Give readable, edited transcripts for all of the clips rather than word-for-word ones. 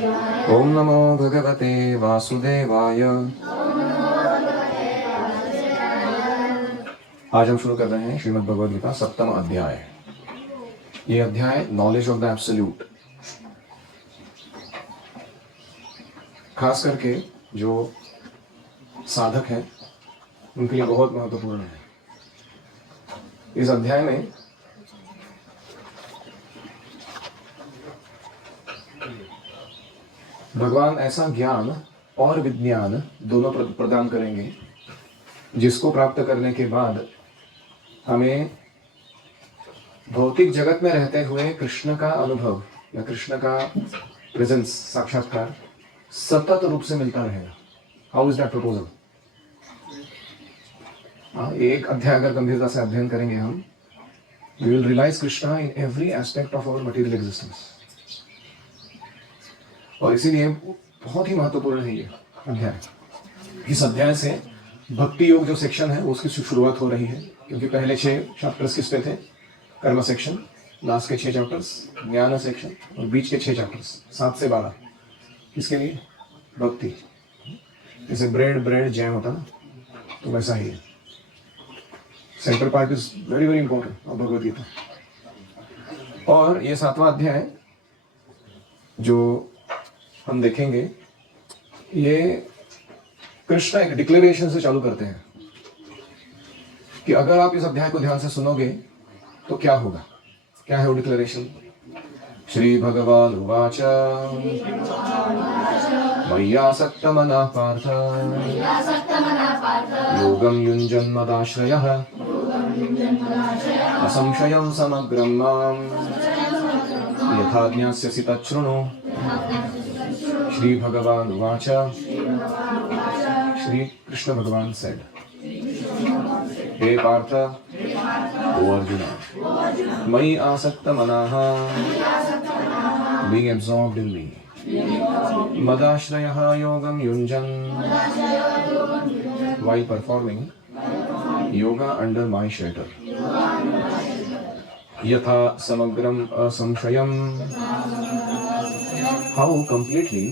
ओम नमो भगवते वासुदेवाय। आज हम शुरू कर रहे हैं श्रीमद् भगवद गीता सप्तम अध्याय। ये अध्याय नॉलेज ऑफ द एब्सोल्यूट, खास करके जो साधक हैं उनके लिए बहुत महत्वपूर्ण है। इस अध्याय में भगवान ऐसा ज्ञान और विज्ञान दोनों प्रदान करेंगे जिसको प्राप्त करने के बाद हमें भौतिक जगत में रहते हुए कृष्ण का अनुभव या कृष्ण का प्रेजेंस, साक्षात्कार सतत रूप से मिलता रहेगा। How is that proposal? एक अध्याय अगर गंभीरता से अध्ययन करेंगे हम, we will realise Krishna in every aspect of our material existence. और इसीलिए बहुत ही महत्वपूर्ण है ये अध्याय। इस अध्याय से भक्ति योग जो सेक्शन है उसकी शुरुआत हो रही है, क्योंकि पहले 6 चैप्टर्स किस पे थे? कर्म सेक्शन, लास्ट के 6 चैप्टर्स ज्ञान सेक्शन, और बीच के 6 चैप्टर्स 7 से 12 किसके लिए? भक्ति। जैसे ब्रेड जैम होता ना, तो वैसा ही है। Central part is very very important of Bhagavad Gita. और ये 7वां अध्याय जो हम देखेंगे, ये कृष्ण एक डिक्लेरेशन से चालू करते हैं कि अगर आप इस अध्याय को ध्यान से सुनोगे तो क्या होगा। क्या है वो डिक्लेरेशन? श्री भगवान उवाच मय्यासक्तमनः पार्थ योगं युञ्जन्मदाश्रयः असंशयं समग्रं माम् यथा ज्ञास्यसि तच्छृणु। श्री भगवान उवाच, श्री कृष्ण भगवान said, हे पार्थ, ओ अर्जुन, मयि आसक्तमनः, being absorbed in me, मदाश्रयः योगं युञ्जन्, while performing yoga under my shelter, यथा समग्रम असंशयम, how completely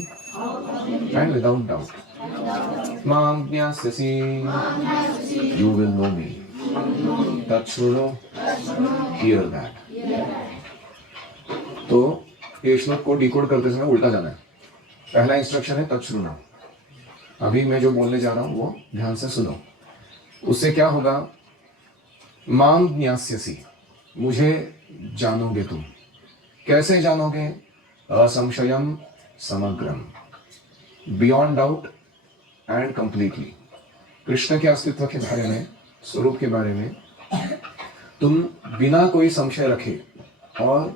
and without doubt, मां ज्ञास्यसि, you will know me, तच्छृणु, hear that। तो ये श्लोक को डिकोड करते समय उल्टा जाना है। पहला इंस्ट्रक्शन है तच्छृणु, अभी मैं जो बोलने जा रहा हूं वो ध्यान से सुनो। उससे क्या होगा? मां ज्ञास्यसि, मुझे जानोगे तुम। कैसे जानोगे? असंशयम समग्रम, beyond doubt and completely. Krishna के अस्तित्व के बारे में, स्वरूप के बारे में तुम बिना कोई संशय रखे और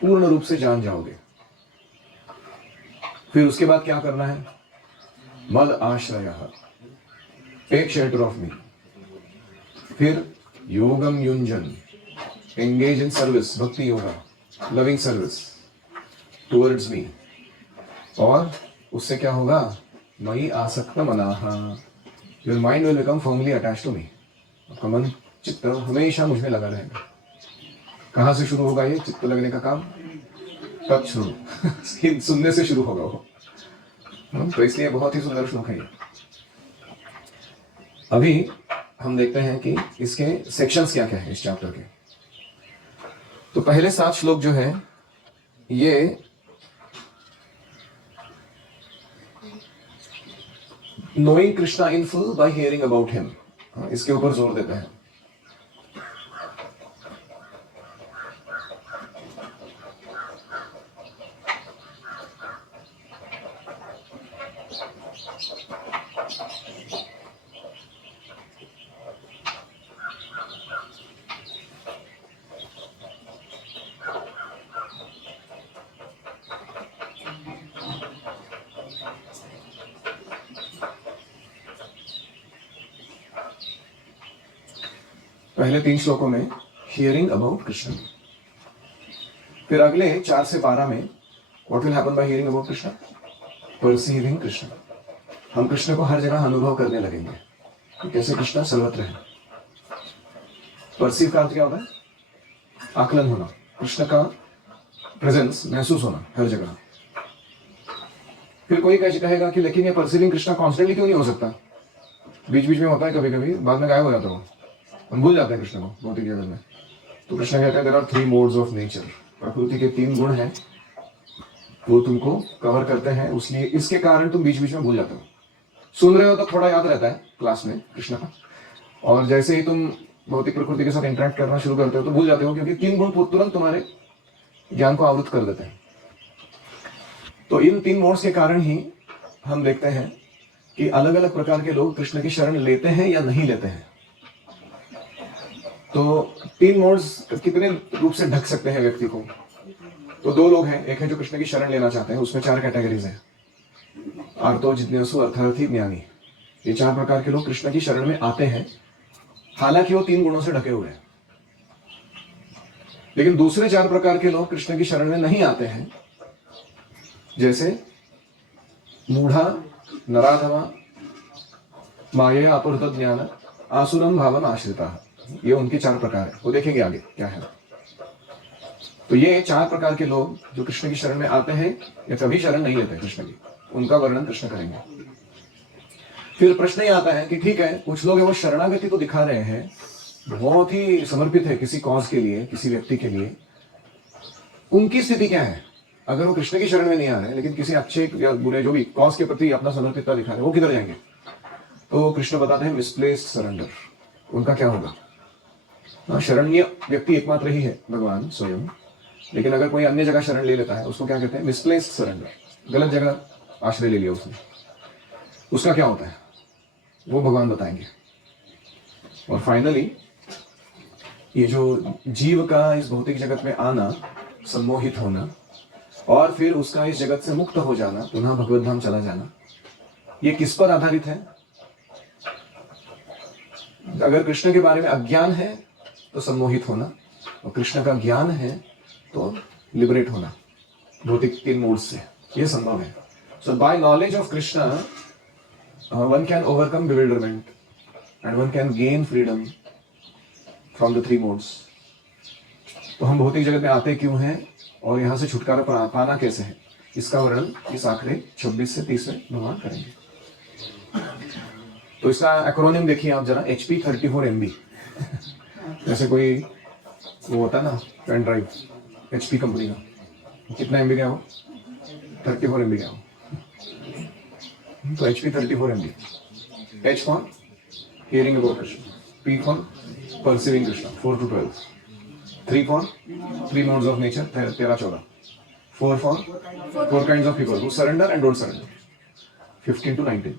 पूर्ण रूप से जान जाओगे। फिर उसके बाद क्या करना है? मद आश्रयः, टेक शेल्टर ऑफ मी। फिर योगम युञ्जन, engage in service, bhakti yoga, loving service towards me। और उससे क्या होगा? मयि आसक्त मनाः, your mind will become firmly attached to me। आपका मन, चित्त हमेशा मुझ में लगा रहेगा। कहाँ से शुरू होगा ये चित्त लगने का काम? तच्छृणु, सुनने से शुरू होगा वो। तो इसलिए बहुत ही सुंदर श्लोक है ये। अभी हम देखते हैं कि इसके सेक्शंस क्या क्या है इस चैप्टर के। तो पहले 7 श्लोक जो है ये knowing Krishna in full bye hearing about him, इसके ऊपर जोर देते हैं। पहले 3 श्लोकों में हियरिंग अबाउट कृष्ण, फिर अगले 4 से 12 में what will happen by hearing about Krishna? Perceiving Krishna. हम कृष्ण को हर जगह अनुभव करने लगेंगे कि कैसे कृष्ण सर्वत्र है। परसीव का अर्थ क्या होता है? आकलन होना, कृष्ण का प्रेजेंस महसूस होना हर जगह। फिर कोई कैसे कहेगा कि लेकिन ये परसिविंग कृष्णा कॉन्स्टेंटली क्यों नहीं हो सकता, बीच बीच में होता है कभी कभी, बाद में गायब हो जाता है, हम भूल जाते हैं कृष्ण को भौतिक जगत में। तो कृष्ण कहते हैं there are 3 modes of nature, प्रकृति के 3 गुण हैं वो तुमको कवर करते हैं, उसलिए इसके कारण तुम बीच बीच में भूल जाते हो। सुन रहे हो तो थोड़ा याद रहता है क्लास में कृष्ण का, और जैसे ही तुम भौतिक प्रकृति के साथ इंटरेक्ट करना शुरू करते हो तो भूल जाते हो, क्योंकि 3 गुण तुरंत तुम्हारे ज्ञान को आवृत कर देते हैं। तो इन 3 मोड्स के कारण ही हम देखते हैं कि अलग अलग प्रकार के लोग कृष्ण की शरण लेते हैं या नहीं लेते हैं। तो 3 मोड्स कितने रूप से ढक सकते हैं व्यक्ति को? तो 2 लोग हैं, एक है जो कृष्ण की शरण लेना चाहते हैं, उसमें 4 कैटेगरीज हैं, आर्तो, जिज्ञासु, अर्थार्थी, ज्ञानी। ये 4 प्रकार के लोग कृष्ण की शरण में आते हैं, हालांकि वो 3 गुणों से ढके हुए हैं। लेकिन दूसरे 4 प्रकार के लोग कृष्ण की शरण में नहीं आते हैं, जैसे मूढ़ा, नराधमा, माया अपहृत ज्ञान, आसुरम भावम आश्रिता। ये उनके 4 प्रकार है, वो देखेंगे आगे क्या है। तो ये 4 प्रकार के लोग जो कृष्ण की शरण में आते हैं या कभी शरण नहीं लेते कृष्ण की, उनका वर्णन कृष्ण करेंगे। फिर प्रश्न ये आता है कि ठीक है, कुछ लोग है वो शरणागति तो दिखा रहे हैं, बहुत ही समर्पित है किसी कॉज के लिए, किसी व्यक्ति के लिए, उनकी स्थिति क्या है? अगर वो कृष्ण की शरण में नहीं आ रहे लेकिन किसी अच्छे या बुरे जो भी कॉज के प्रति अपना समर्पितता दिखा रहे हैं, वो किधर जाएंगे? तो कृष्ण बताते हैं मिसप्लेस्ड सरेंडर, उनका क्या होगा? शरण्य व्यक्ति एकमात्र ही है भगवान स्वयं, लेकिन अगर कोई अन्य जगह शरण ले लेता है उसको क्या कहते हैं? मिसप्लेस्ड सरेंडर, गलत जगह आश्रय ले लिया उसने, उसका क्या होता है वो भगवान बताएंगे। और फाइनली ये जो जीव का इस भौतिक जगत में आना, सम्मोहित होना, और फिर उसका इस जगत से मुक्त हो जाना, पुनः भगवत धाम चला जाना, ये किस पर आधारित है? अगर कृष्ण के बारे में अज्ञान है तो सम्मोहित होना, और कृष्ण का ज्ञान है तो लिबरेट होना भौतिक 3 मोड्स से, ये संभव है। So by knowledge of Krishna one can overcome bewilderment and one can gain freedom from the 3 modes. तो हम भौतिक जगत में आते क्यों हैं और यहाँ से छुटकारा पाना कैसे है, इसका वर्णन इस आखिरी 26 से 30 में भगवान करेंगे। तो इसका एक्रोनिम देखिए आप जरा, HP 34 MB। जैसे कोई वो होता है ना पेन ड्राइव, HP कंपनी का, कितना MB का हो? 34 MB का हो। तो HP 34 MB। H for hearing about Krishna, P for perceiving Krishna 4 to 12, 3 for 3 modes of nature 13-14, 4 for 4 kinds of people who surrender and don't surrender 15 to 19,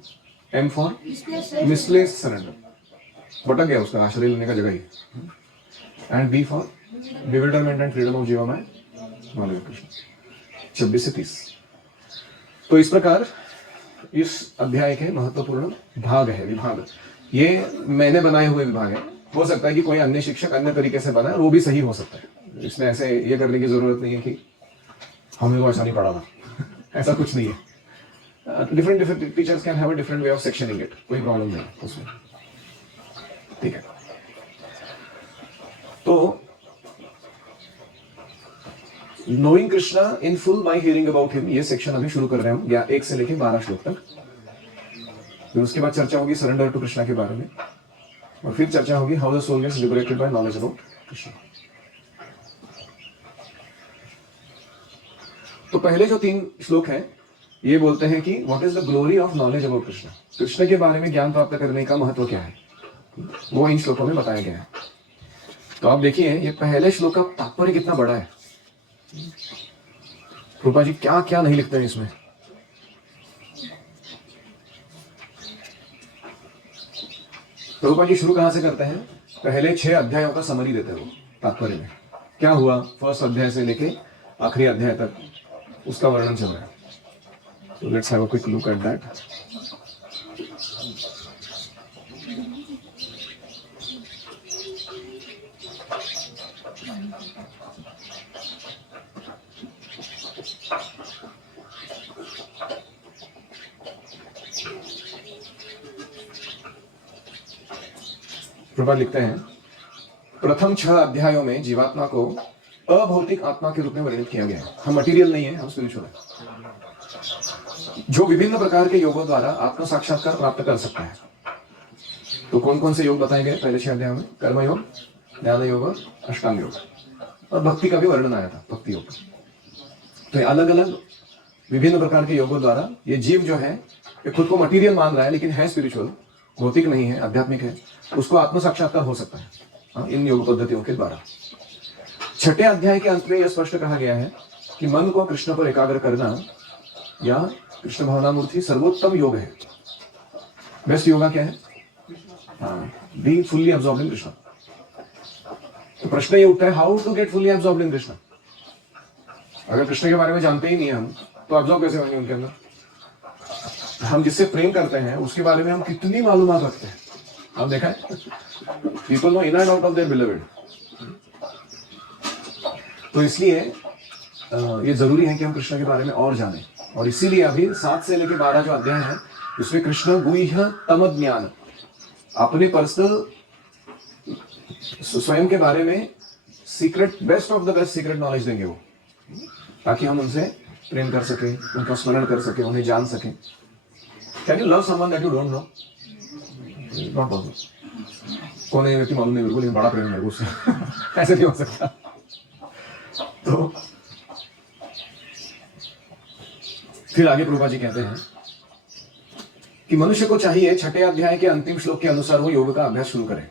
M for misplaced surrender, भटक गया उसका आश्रय लेने का जगह ही, and B for bewilderment and freedom of जीवामय मालवीय कृष्ण 26 से 30। तो इस प्रकार इस अध्याय के महत्वपूर्ण भाग है, विभाग, ये मैंने बनाए हुए विभाग है। हो सकता है कि कोई अन्य शिक्षक अन्य तरीके से बनाए, वो भी सही हो सकता है, इसमें ऐसे ये करने की जरूरत नहीं है कि हमें वो ऐसा नहीं पढ़ा था। ऐसा कुछ नहीं है। Different teachers can have a different way of sectioning it, कोई प्रॉब्लम नहीं उसमें, ठीक है। तो knowing Krishna in full bye hearing about him, ये सेक्शन अभी शुरू कर रहे हैं हम, या 1 से लेके 12 श्लोक तक। फिर उसके बाद चर्चा होगी सरेंडर टू कृष्णा के बारे में, और फिर चर्चा होगी how the soul gets liberated by knowledge about Krishna. तो पहले जो 3 श्लोक हैं ये बोलते हैं कि what is the glory of knowledge about Krishna, Krishna के बारे में ज्ञान प्राप्त करने का महत्व क्या है, वो इन श्लोकों में बताया गया है। तो आप देखिए ये पहले श्लोक का तात्पर्य कितना बड़ा है। रूपा जी क्या क्या नहीं लिखते हैं इसमें। रूपा जी शुरू कहां से करते हैं? पहले 6 अध्यायों का समरी देते हैं वो, तात्पर्य में क्या हुआ फर्स्ट अध्याय से लेके आखिरी अध्याय तक, उसका वर्णन चल रहा है। So let's have a quick look at that. प्रभात लिखते हैं प्रथम 6 अध्यायों में जीवात्मा को अभौतिक आत्मा के रूप में वर्णित किया गया है। हम मटेरियल नहीं है, हम स्पिरिचुअल है। जो विभिन्न प्रकार के योगों द्वारा आत्म साक्षात्कार प्राप्त कर सकता है। तो कौन कौन से योग बताए गए पहले 6 अध्याय में? कर्म योग, ज्ञान योग, अष्टांग योग और भक्ति का भी वर्णन आया था, भक्ति योग। तो ये अलग अलग विभिन्न प्रकार के योगों द्वारा ये जीव जो है ये खुद को मटीरियल मान रहा है लेकिन है स्पिरिचुअल, भौतिक नहीं है, आध्यात्मिक है, उसको आत्म साक्षात्कार हो सकता है इन योग पद्धतियों के द्वारा। 6 अध्याय के अंत में यह स्पष्ट कहा गया है कि मन को कृष्ण पर एकाग्र करना या कृष्ण भावनामूर्ति सर्वोत्तम योग है। बेस्ट योगा क्या है? Being fully absorbed in Krishna. तो प्रश्न ये उठता है, how to get fully absorbed in Krishna? अगर कृष्ण के बारे में जानते ही नहीं हम तो अब्सॉर्ब कैसे होंगे उनके अंदर? हम जिससे प्रेम करते हैं उसके बारे में हम कितनी मालूमात रखते हैं। आप देखा है, people know in and out of their beloved. तो इसलिए ये जरूरी है कि हम कृष्ण के बारे में और जानें, और इसीलिए अभी 7 से लेकर 12 जो अध्याय है उसमें कृष्ण गुह्य तम ज्ञान, अपने पर्सनल स्वयं के बारे में secret, best of the best secret knowledge देंगे वो, ताकि हम उनसे प्रेम कर सके, उनका स्मरण कर सके, उन्हें जान सके। Can you love someone that you don't know? Not possible. कौन है व्यक्ति मालूम नहीं बिल्कुल, लेकिन बड़ा प्रेम है मेरे को उससे ऐसे नहीं हो सकता। तो फिर आगे प्रभुपाद जी कहते हैं कि मनुष्य को चाहिए 6 अध्याय के अंतिम श्लोक के अनुसार वो योग का अभ्यास शुरू करे।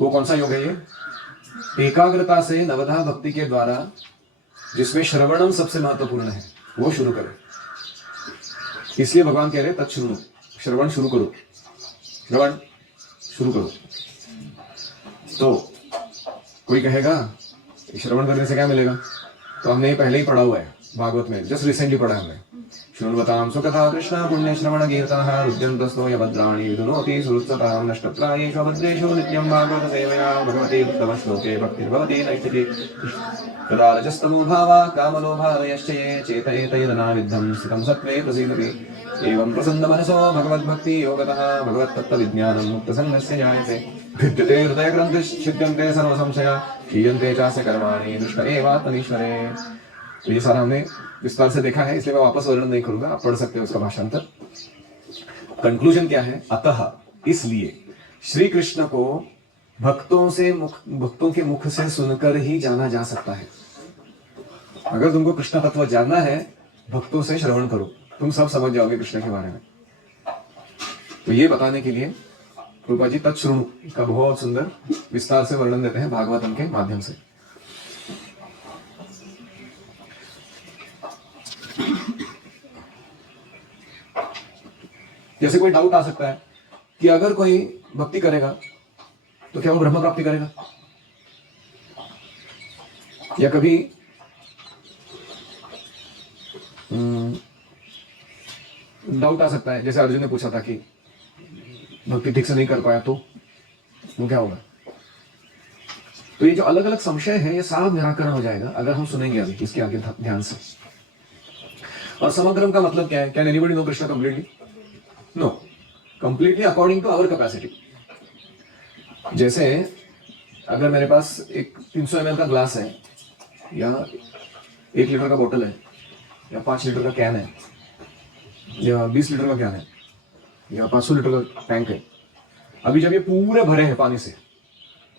वो कौन सा योग है ये? एकाग्रता से नवधा भक्ति के द्वारा, जिसमें श्रवणम सबसे महत्वपूर्ण है, वो शुरू करे। इसलिए भगवान कह रहे तत्श्रुणु, श्रवण शुरू करो, श्रवण शुरू करो। तो कोई कहेगा श्रवण करने से क्या मिलेगा? तो हमने पहले ही पढ़ा हुआ है भागवत में, जस्ट रिसेंटली पढ़ा है हमने। शृण्वतां सुकथा कृष्ण पुण्य श्रवण कीर्तनः रुद्यन्तस्तो यभद्राणि विदुनोति सुहृत्सतां नष्टप्रायेषु भद्रेषु नित्यं भागवत सेवया भगवते उत्तमश्लोके भक्तिर्भवति नैष्ठिकी तदा रजस्तमो भावा कामलोभादयश्च ये चेतयेत यदनाविद्धं स्थितं सत्त्वे प्रसीदति। एवं प्रसन्नमनसो भगवद्भक्ति योगतः भगवत्तत्त्वविज्ञानं मुक्तसङ्गस्य जायते। भिद्यते हृदयग्रन्थिश्छिद्यन्ते सर्वसंशया क्षीयन्ते चास्य कर्माणि दृष्ट एवात्मनीश्वरे। तो ये सारा हमने विस्तार से देखा है, इसलिए मैं वापस वर्णन नहीं करूंगा, आप पढ़ सकते हो उसका भाषांतर। कंक्लूजन क्या है? अतः, इसलिए श्री कृष्ण को भक्तों के मुख से सुनकर ही जाना जा सकता है। अगर तुमको कृष्ण तत्व जानना है, भक्तों से श्रवण करो, तुम सब समझ जाओगे कृष्ण के बारे में। तो ये बताने के लिए प्रभुपाद जी तत्श्रुणु का बहुत सुंदर विस्तार से वर्णन देते हैं भागवतम के माध्यम से। जैसे कोई डाउट आ सकता है कि अगर कोई भक्ति करेगा तो क्या वो ब्रह्म प्राप्ति करेगा? या कभी डाउट आ सकता है, जैसे अर्जुन ने पूछा था कि भक्ति ठीक से नहीं कर पाया तो वो क्या होगा? तो ये जो अलग अलग संशय है ये सारा निराकरण हो जाएगा अगर हम सुनेंगे अभी इसके आगे ध्यान से। और समग्रम का मतलब क्या है? Can anybody know Krishna completely? No, completely according to our capacity. जैसे अगर मेरे पास एक 300 ml का ग्लास है, या 1 लीटर का बोतल है, या 5 लीटर का कैन है, या 20 लीटर का कैन है, या 500 लीटर का टैंक है, अभी जब ये पूरे भरे हैं पानी से,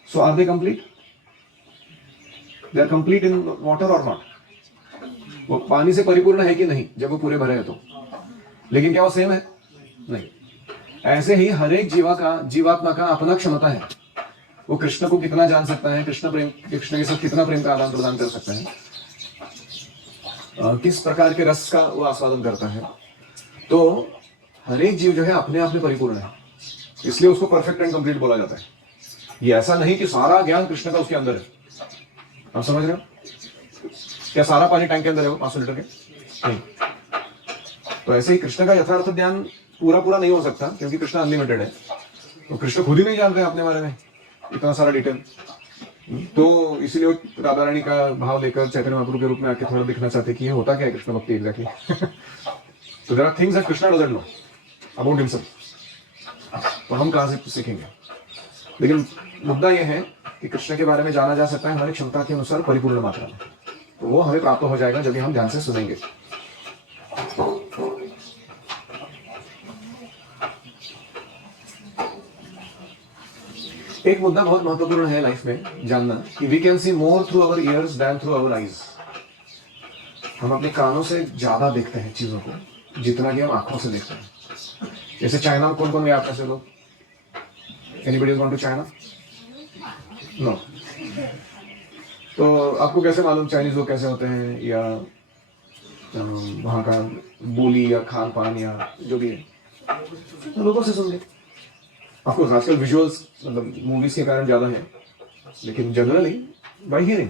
so are they complete? They are complete in water और नॉट? वो पानी से परिपूर्ण है कि नहीं जब वो पूरे भरे हैं तो? लेकिन क्या वो सेम है? नहीं। ऐसे ही हर एक जीवात्मा का अपना क्षमता है, वो कृष्ण को कितना जान सकता है, कृष्ण के साथ कितना प्रेम का आदान प्रदान कर सकता है, किस प्रकार के रस का वो आस्वादन करता है। तो हर एक जीव जो है अपने आप में परिपूर्ण है, इसलिए उसको परफेक्ट एंड कंप्लीट बोला जाता है। ये ऐसा नहीं कि सारा ज्ञान कृष्ण का उसके अंदर है। आप समझ रहे हो? क्या सारा पानी टैंक के अंदर है वो 500 लीटर के? नहीं। तो ऐसे ही कृष्ण का यथार्थ ज्ञान पूरा नहीं हो सकता, क्योंकि कृष्ण अनलिमिटेड है। तो कृष्ण खुद ही नहीं जानते अपने बारे में इतना सारा डिटेल। तो इसीलिए राधा रानी का भाव लेकर चैतन्य महाप्रभु के रूप में आके थोड़ा दिखना चाहते कि ये होता क्या है कृष्ण भक्ति एग्जैक्टली। तो there are things that Krishna doesn't know about himself. तो हम कहाँ से सीखेंगे? लेकिन मुद्दा यह है कि कृष्ण के बारे में जाना जा सकता है हमारी क्षमता के अनुसार परिपूर्ण मात्रा में। तो वो हमें प्राप्त हो जाएगा जब हम ध्यान से सुनेंगे। एक मुद्दा बहुत महत्वपूर्ण है लाइफ में जानना कि we can see more through our ears than through our eyes. हम अपने कानों से ज्यादा देखते हैं चीजों को जितना कि हम आंखों से देखते हैं। जैसे चाइना में कौन कौन गया आप ऐसे लोग? Anybody want to China? No. तो आपको कैसे मालूम चाइनीज लोग कैसे होते हैं, या वहाँ का बोली या खान पान या जो भी है? तो लोगों से सुन ले। ऑफकोर्स आजकल विजुअल्स मतलब मूवीज के कारण ज्यादा है, लेकिन generally bye hearing.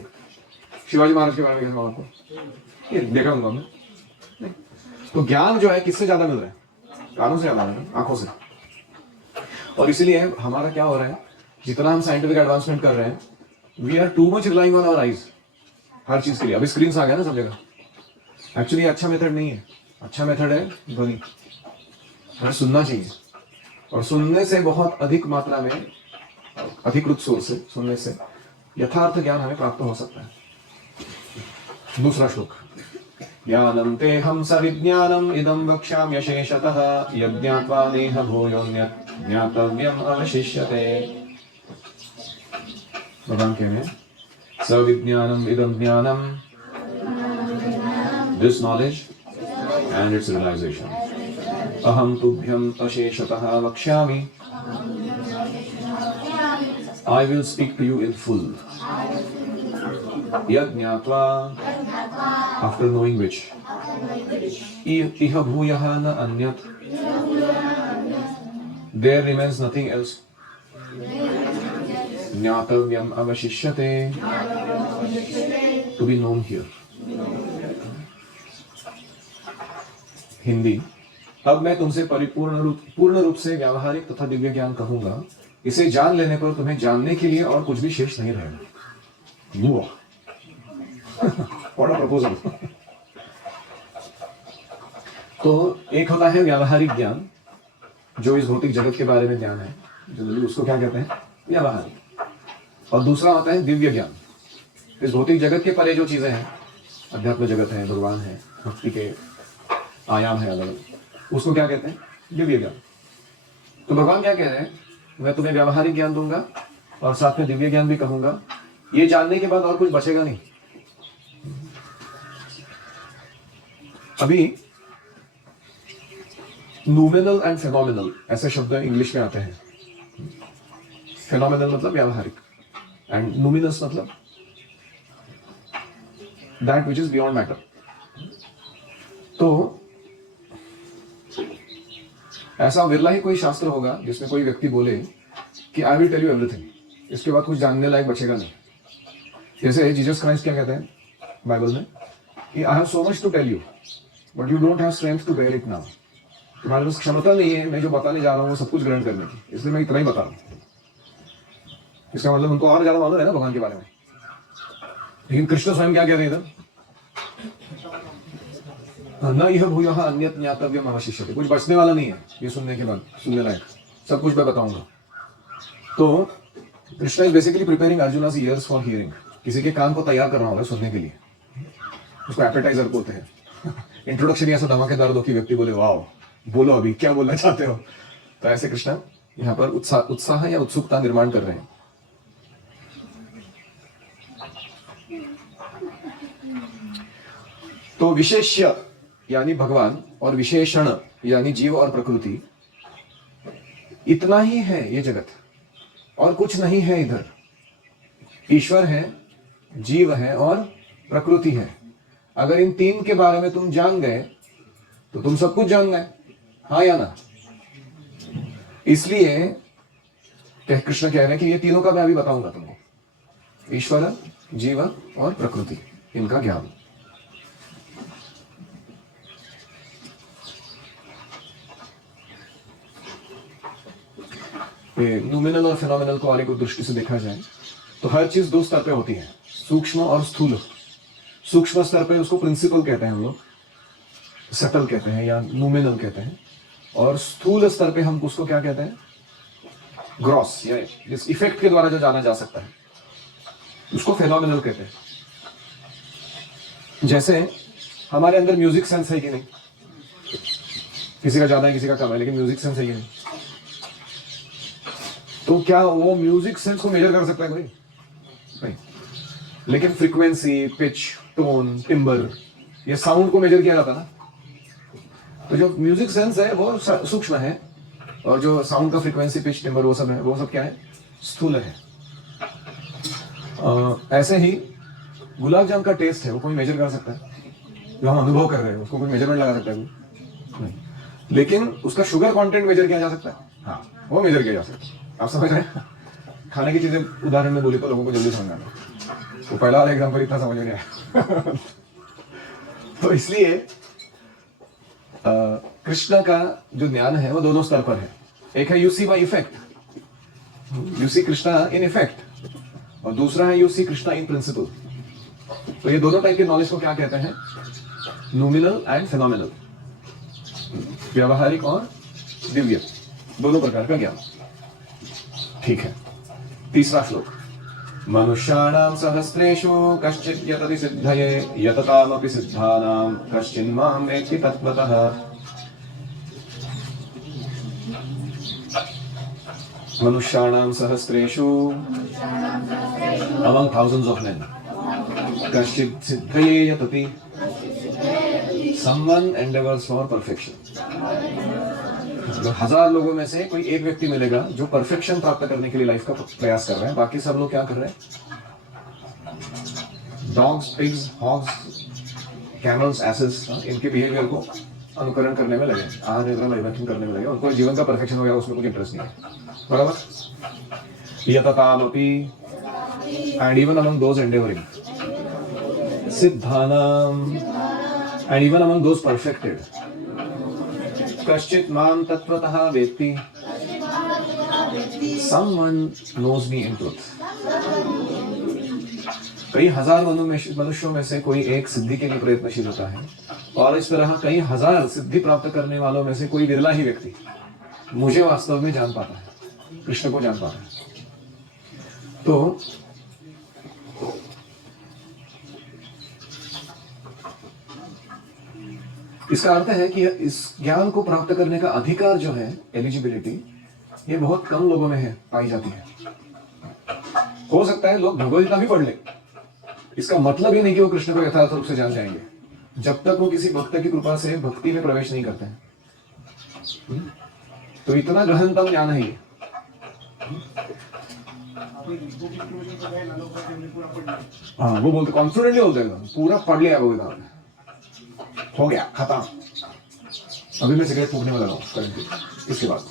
Shivaji Maharaj के बारे में कैसे मालूम आपको? ये देखा हूँ मैं नहीं। तो ज्ञान जो है किससे ज्यादा मिल रहा है? कानों से ज्यादा मिल रहा है, आंखों से। और इसीलिए हमारा क्या हो रहा है, जितना हम साइंटिफिक एडवांसमेंट कर रहे हैं, we are too much relying on our eyes हर चीज के लिए। अभी स्क्रीन आ गया ना सब जगह। एक्चुअली अच्छा मेथड नहीं है, अच्छा मेथड है ध्वनि। हमें सुनना चाहिए, और सुनने से बहुत अधिक मात्रा में, अधिकृत सोर्स से सुनने से यथार्थ ज्ञान हमें प्राप्त हो सकता है। दूसरा श्लोक, ज्ञानं तेहं सविज्ञानम् इदं वक्ष्याम्यशेषतः यज्ञात्वा नेह भूयोऽन्यत् ज्ञातव्यम् अवशिष्यते। भगवान कह रहे हैं सविज्ञानम् इदं ज्ञानम्, this knowledge and its realization. अहं तुभ्यम् अशेषतः वक्ष्यामि, I will speak to you in full. यज्ञात्वा, after knowing which, इह भूयः न अन्यत्, there remains nothing else. ज्ञातव्यम् अवशिष्यते, to be known here. Hindi, अब मैं तुमसे पूर्ण रूप से व्यावहारिक तथा दिव्य ज्ञान कहूंगा। इसे जान लेने पर तुम्हें जानने के लिए और कुछ भी शेष नहीं रहेगा। बड़ा प्रपोजल। तो एक होता है व्यावहारिक ज्ञान, जो इस भौतिक जगत के बारे में ज्ञान है, जनरली उसको क्या कहते हैं? व्यावहारिक। और दूसरा होता है दिव्य ज्ञान। इस भौतिक जगत के परे जो चीजें हैं, अध्यात्म जगत है, भगवान है, भक्ति के आयाम है अलग अलग, उसको क्या कहते हैं? दिव्य ज्ञान। तो भगवान क्या कह रहे हैं? मैं तुम्हें व्यावहारिक ज्ञान दूंगा और साथ में दिव्य ज्ञान भी कहूंगा। ये जानने के बाद और कुछ बचेगा नहीं। अभी नूमेनल एंड फेनोमेनल ऐसे शब्द इंग्लिश में आते हैं। फेनोमेनल मतलब व्यावहारिक, एंड नूमिनस मतलब that which is beyond matter. तो ऐसा विरला ही कोई शास्त्र होगा जिसमें कोई व्यक्ति बोले कि I will tell you everything, इसके बाद कुछ जानने लायक बचेगा नहीं। जैसे जीसस क्राइस्ट क्या कहते हैं बाइबल में कि I have so much to tell you but you don't have strength to bear it now. तुम्हारे पास क्षमता नहीं है मैं जो बताने जा रहा हूँ वो सब कुछ ग्रहण करने की, इसलिए मैं इतना ही बता रहा हूँ। इसका मतलब उनको और ज्यादा मालूम है ना भगवान के बारे में। लेकिन कृष्ण स्वयं क्या कहते हैं इधर? न यह भूयः अन्यत् ज्ञातव्यम् अवशिष्यते। कुछ बचने वाला नहीं है ये सुनने के बाद, सुनने लायक सब कुछ मैं बताऊंगा। तो Krishna is basically preparing Arjuna's ears for hearing. किसी के कान को तैयार करना होगा सुनने के लिए, उसको एपेटाइजर बोलते हैं। इंट्रोडक्शन ऐसा धमाकेदार दो कि व्यक्ति बोले वाओ बोलो अभी क्या बोलना चाहते हो। तो ऐसे कृष्ण यहाँ पर उत्साह या उत्सुकता निर्माण कर रहे हैं। तो विशेष्य यानी भगवान और विशेषण यानी जीव और प्रकृति, इतना ही है ये जगत और कुछ नहीं है इधर। ईश्वर है, जीव है और प्रकृति है। अगर इन तीन के बारे में तुम जान गए तो तुम सब कुछ जान गए, हाँ या ना? इसलिए कृष्ण कह रहे हैं कि ये तीनों का मैं अभी बताऊंगा तुमको, ईश्वर, जीव और प्रकृति, इनका ज्ञान। नूमिनल और फेनोमेनल को और एक दृष्टि से देखा जाए तो हर चीज दो स्तर पे होती है, सूक्ष्म और स्थूल। सूक्ष्म स्तर पे उसको प्रिंसिपल कहते हैं हम लोग, सटल कहते हैं या नूमिनल कहते हैं, और स्थूल स्तर पे हम उसको क्या कहते हैं? ग्रॉस, या जिस इफेक्ट के द्वारा जो जाना जा सकता है उसको फेनोमेनल कहते हैं। जैसे हमारे अंदर म्यूजिक सेंस है कि नहीं? किसी का ज्यादा है किसी का कम है, लेकिन म्यूजिक सेंस है ही नहीं। तो क्या वो म्यूजिक सेंस को मेजर कर सकता है कोई? नहीं। लेकिन फ्रीक्वेंसी, पिच, टोन, टिम्बर, ये साउंड को मेजर किया जाता है ना। तो जो म्यूजिक सेंस है वो सूक्ष्म है, और जो साउंड का फ्रीक्वेंसी, पिच, टिम्बर वो सब है, वो सब क्या है? स्थूल है। ऐसे ही गुलाब जामुन का टेस्ट है, वो कोई मेजर कर सकता है? जो हम अनुभव कर रहे हैं उसको कोई मेजरमेंट लगा सकता है कोई? नहीं। लेकिन उसका शुगर कंटेंट मेजर किया जा सकता है? हाँ, वो मेजर किया जा सकता है। आप समझ रहे हैं? खाने की चीजें उदाहरण में बोली तो लोगों को जल्दी समझ आना। तो पहला वाला एग्जाम्पल इतना समझ में नहीं आया। तो इसलिए कृष्ण का जो ज्ञान है वो दोनों स्तर पर है। एक है you see by effect, you see Krishna in effect, और दूसरा है you see Krishna in principle. तो ये दोनों टाइप के नॉलेज को क्या कहते हैं? नॉमिनल एंड फेनोमिनल, व्यावहारिक और दिव्य, दोनों प्रकार का ज्ञान। ठीक है, तीसरा श्लोक। मनुष्याणां सहस्रेषु कश्चित् यतति सिद्धये यततामपि सिद्धानां कश्चिन्मां वेत्ति तत्त्वतः। मनुष्याणां सहस्रेषु, among thousands of men, कश्चित् सिद्धये यतति, someone endeavors for perfection। हजार लोगों में से कोई एक व्यक्ति मिलेगा जो परफेक्शन प्राप्त करने के लिए लाइफ का प्रयास कर रहे हैं। बाकी सब लोग क्या कर रहे हैं? Dogs, pigs, hogs, camels, asses, इनके बिहेवियर को अनुकरण करने में लगे, आहार निद्रा परिवर्तन करने में लगे। उनको जीवन का परफेक्शन वगैरह उसमें कुछ इंटरेस्ट नहीं है। बराबर? यततामपि, and even among those endeavouring, सिद्धानाम, and even among those perfected, कश्चित् मां तत्त्वतः वेत्ति, someone knows me in truth। कई हजार मनुष्यों में से कोई एक सिद्धि के लिए प्रयत्नशील होता है, और इस तरह कई हजार सिद्धि प्राप्त करने वालों में से कोई विरला ही व्यक्ति मुझे वास्तव में जान पाता है, कृष्ण को जान पाता है। तो इसका अर्थ है कि इस ज्ञान को प्राप्त करने का अधिकार जो है, एलिजिबिलिटी, ये बहुत कम लोगों में है, पाई जाती है। हो सकता है लोग भगवद गीता भी पढ़ ले, इसका मतलब ही नहीं कि वो कृष्ण को यथार्थ रूप से जान जाएंगे, जब तक वो किसी भक्त की कृपा से भक्ति में प्रवेश नहीं करते हैं। तो इतना गहनतम ज्ञान है ये। हाँ, वो बोलते कॉन्फिडेंटली बोलते हैं पूरा पढ़ लिया भगवद गीता, हो गया, खत्म, अभी मैं सिगरेट फूकने वाला हूँ करेंगे इसके बाद।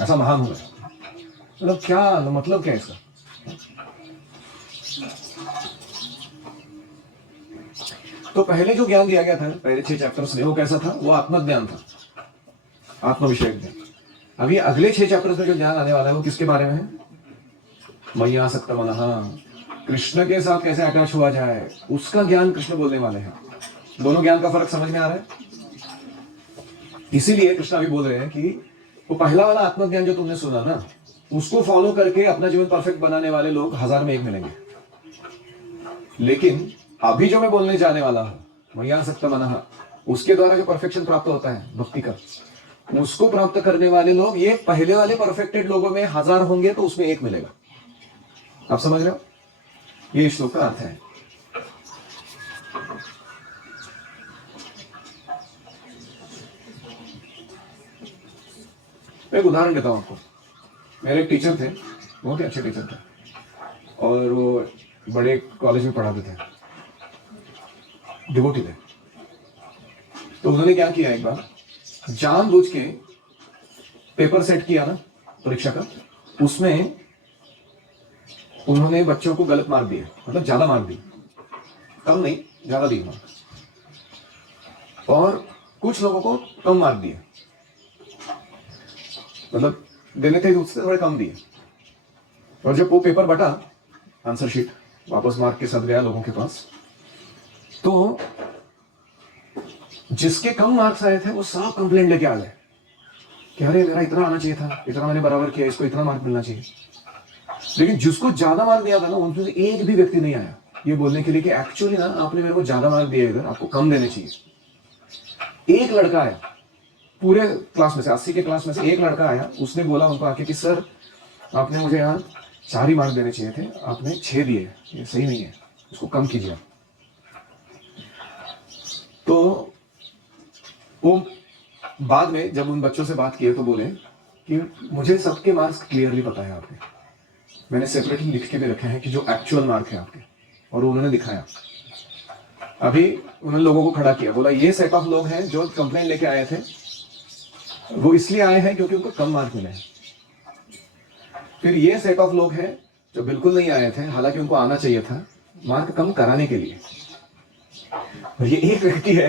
ऐसा महान हूं मैं। मतलब क्या मतलब, क्या है इसका? तो पहले जो ज्ञान दिया गया था पहले 6 चैप्टर्स में, वो कैसा था? वो आत्मज्ञान था, आत्मविषयक ज्ञान। अभी अगले 6 चैप्टर्स में जो ज्ञान आने वाला है वो किसके बारे में है? मय्यासक्त मनः, कृष्ण के साथ कैसे अटैच हुआ जाए, उसका ज्ञान कृष्ण बोलने वाले हैं। दोनों ज्ञान का फर्क समझ में आ रहा है? इसीलिए कृष्ण अभी बोल रहे हैं कि वो पहला वाला आत्मज्ञान जो तुमने सुना ना, उसको फॉलो करके अपना जीवन परफेक्ट बनाने वाले लोग 1000 में एक मिलेंगे। लेकिन अभी जो मैं बोलने जाने वाला हूं, मय्यासक्त मनः, उसके द्वारा जो परफेक्शन प्राप्त होता है भक्ति का, उसको प्राप्त करने वाले लोग, ये पहले वाले परफेक्टेड लोगों में 1000 होंगे तो उसमें एक मिलेगा। आप समझ रहे हो? ये श्लोक का अर्थ है। एक उदाहरण देता हूं आपको। मेरे एक टीचर थे, बहुत ही अच्छे टीचर थे, और वो बड़े कॉलेज में पढ़ाते थे, डिवोटी थे। तो उन्होंने क्या किया, एक बार जानबूझ के पेपर सेट किया ना परीक्षा का, उसमें उन्होंने बच्चों को गलत मार्क दिए, मतलब ज्यादा मार्क दिए, कम नहीं ज्यादा दिए मार्क, और कुछ लोगों को कम मार्क दिए, मतलब देने थे उससे थोड़े कम दिए। और जब वो पेपर बटा, आंसर शीट वापस मार्क के साथ गया लोगों के पास, तो जिसके कम मार्क्स आए थे वो साफ कंप्लेंट लेके आ गए कि अरे मेरा इतना आना चाहिए था, इतना मैंने बराबर किया, इसको इतना मार्क मिलना चाहिए। लेकिन जिसको ज्यादा मार्क दिया था ना, उनमें से एक भी व्यक्ति नहीं आया ये बोलने के लिए कि एक्चुअली ना आपने मेरे को ज्यादा मार्क दिया, इधर आपको कम देने चाहिए। एक लड़का आया, पूरे क्लास में से 80 के क्लास में से एक लड़का आया, उसने बोला उनको आके कि सर आपने मुझे यहाँ 4 ही मार्क देने चाहिए थे, आपने 6 दिए, ये सही नहीं है, इसको कम कीजिए आप। तो वो बाद में जब उन बच्चों से बात किए तो बोले कि मुझे सबके मार्क्स क्लियरली पता है आपके, मैंने सेपरेटली लिख के भी रखे हैं कि जो एक्चुअल मार्क है आपके, और उन्होंने दिखाया। अभी उन्होंने लोगों को खड़ा किया, बोला ये सेट ऑफ लोग हैं जो कंप्लेंट लेके आए थे, वो इसलिए आए हैं क्योंकि उनको कम मार्क मिले हैं। फिर ये सेट ऑफ लोग हैं जो बिल्कुल नहीं आए थे, हालांकि उनको आना चाहिए था, मार्क कम कराने के लिए। और ये एक व्यक्ति है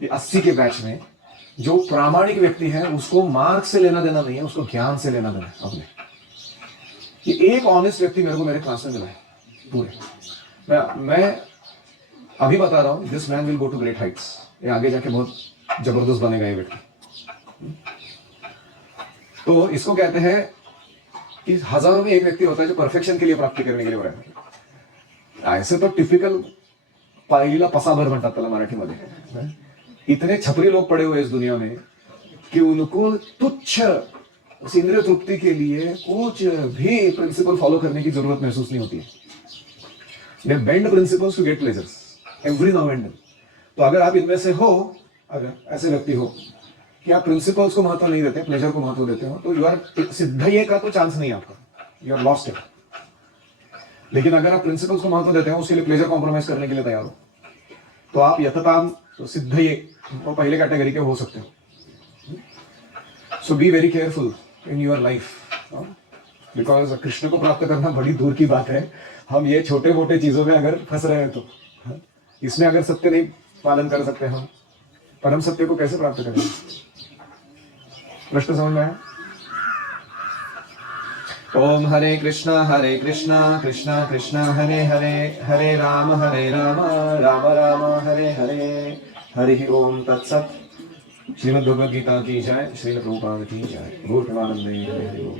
ये 80 के बैच में, जो प्रामाणिक व्यक्ति है, उसको मार्क से लेना देना नहीं है, उसको ज्ञान से लेना देना है अपने। ये एक ऑनेस्ट व्यक्ति मेरे को मेरे क्लास में मिला है पूरे। मैं अभी बता रहा हूं, this man will go to great heights, ये आगे जाके बहुत जबरदस्त बनेगा ये व्यक्ति। तो इसको कहते हैं कि हजारों में एक व्यक्ति होता है जो परफेक्शन के लिए प्राप्ति करने के लिए बरं। ऐसे तो टिपिकल पाहिलेला पसाभर म्हणतात त्याला मराठीमध्ये। इतने छपरी लोग पड़े हुए इस दुनिया में कि उनको तुच्छ इंद्रिय तृप्ति के लिए कुछ भी प्रिंसिपल फॉलो करने की जरूरत महसूस नहीं होती है। They bend principles to get pleasures every now and then. तो अगर आप इनमें से हो, अगर ऐसे व्यक्ति हो कि आप प्रिंसिपल्स को महत्व नहीं देते, प्लेजर को महत्व देते हो, तो यू आर सिद्धये का तो चांस नहीं आपका, यू आर लॉस्ट इट। लेकिन अगर आप प्रिंसिपल्स को महत्व देते हो, उसके लिए प्लेजर कॉम्प्रोमाइज करने के लिए तैयार हो, तो आप यथाताम तो सिद्धये और पहले कैटेगरी के हो सकते हो। So be very careful in your life, because Krishna को प्राप्त करना बड़ी दूर की बात है। हम ये छोटे मोटे चीजों में अगर फंस रहे हैं तो इसमें अगर सत्य नहीं पालन कर सकते हम, परम सत्य को कैसे प्राप्त करेंगे? प्रश्न समझ में आया? ओम हरे कृष्णा कृष्णा कृष्णा हरे हरे, हरे राम राम राम हरे हरे। हरि ओम तत्सत। श्रीमद् भगवद गीता की जय, श्रील प्रभुपाद की जय। गौर प्रेमानंदे हरि ओम।